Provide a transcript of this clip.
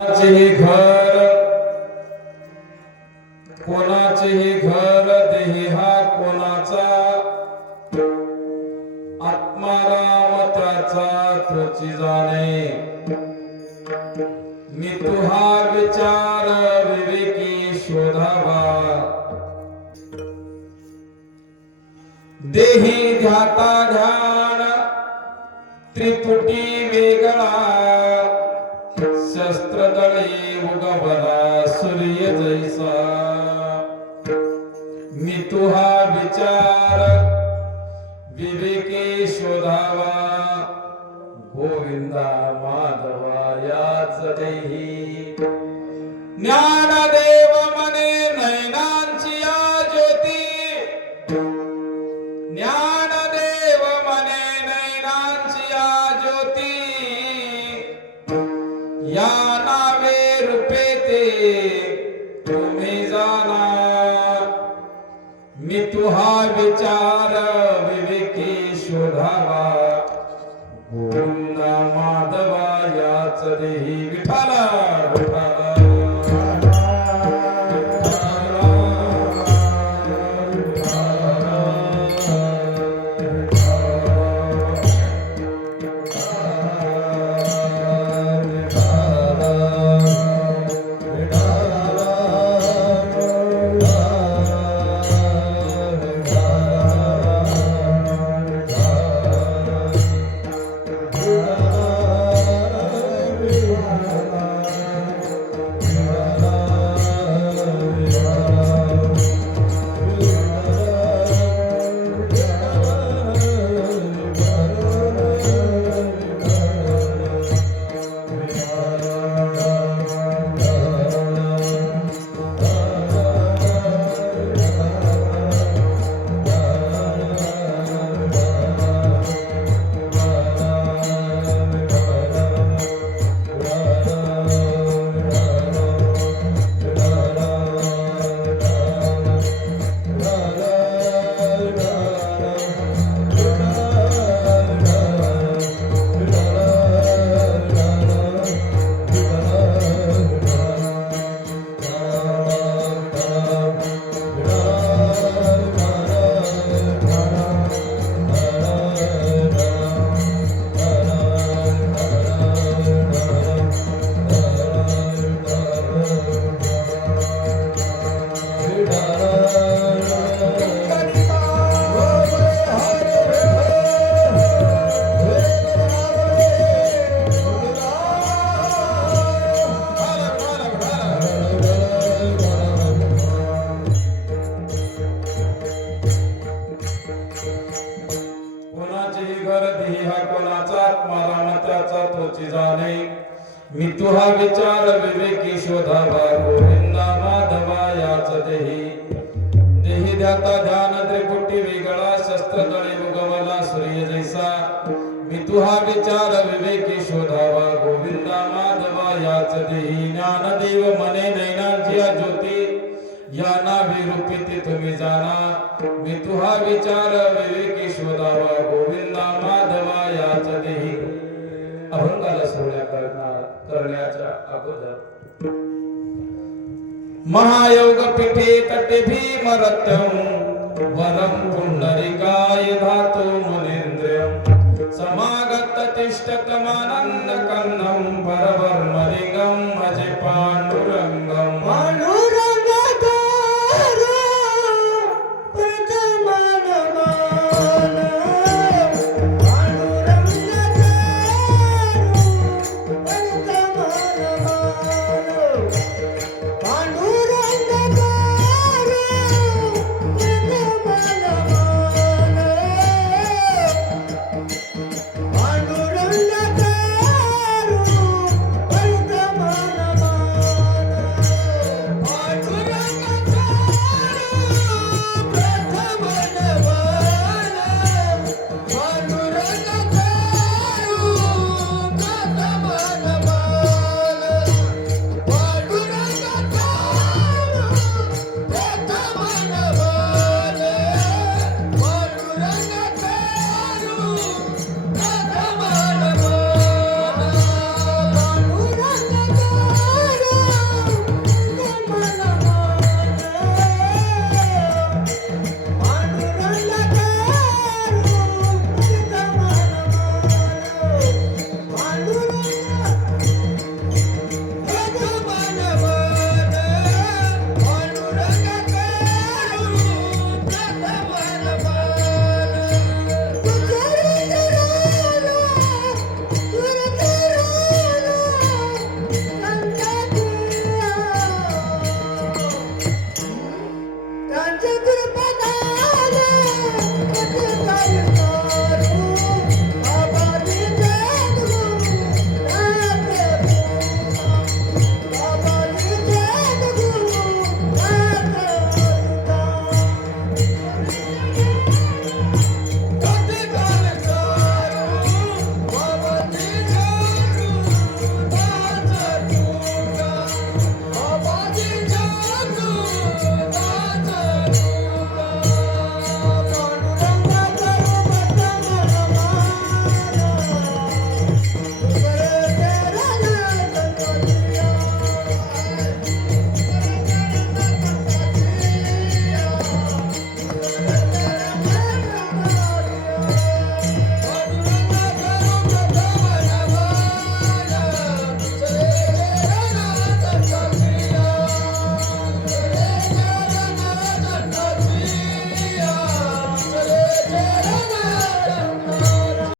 कोणाचेही घर कोणाचेही घर देही हा कोणाचा? आत्माराम त्याचा त्वची जाणे मी तुहा विचार विवेकी शोधावा. देही ध्याता ध्यान त्रिपुटी वेगळा. शस्त्र दळे उगवला सूर्य जैसा. मी तुहा विचार विवेके शोधावा गोविंदा माधवा याच देही. ज्ञान मी तुहा घर देह कोणाचा आत्मा त्याचा तोची जाणे मी तुहा विचार विवेकी शोधावा गोविंदा माधवा याच देही देही ध्याता ध्यान त्रिपुटी वेगळा शस्त्र तळे उगवला सूर्य जैसा। मी तुहा विचार या नाभी रूपी ते तुम्ही जाणा मी तुहा विचार विवेकी शोधावा। गोविंदा माधवा याच देही। अभंगाला सोडल्या करणार करण्याच्या अगोदर. महायोग पीठे कटे भीम रत्नम वरम पुंडरिकाय धातु मुनींद्रियम समागत तिष्ठतमानंद कन्नम परवर्मलिंगम